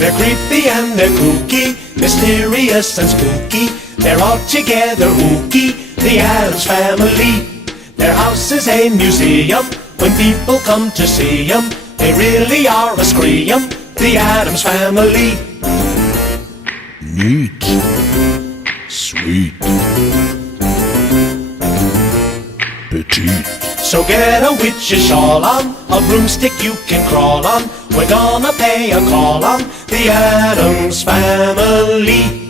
They're creepy and they're kooky, mysterious and spooky. They're all together ooky, the Addams Family. Their house is a museum, when people come to see them, they really are a scream, the Addams Family. Neat. Sweet. Petite. So get a witch's shawl on, a broomstick you can crawl on. We're gonna pay a call on the Addams Family.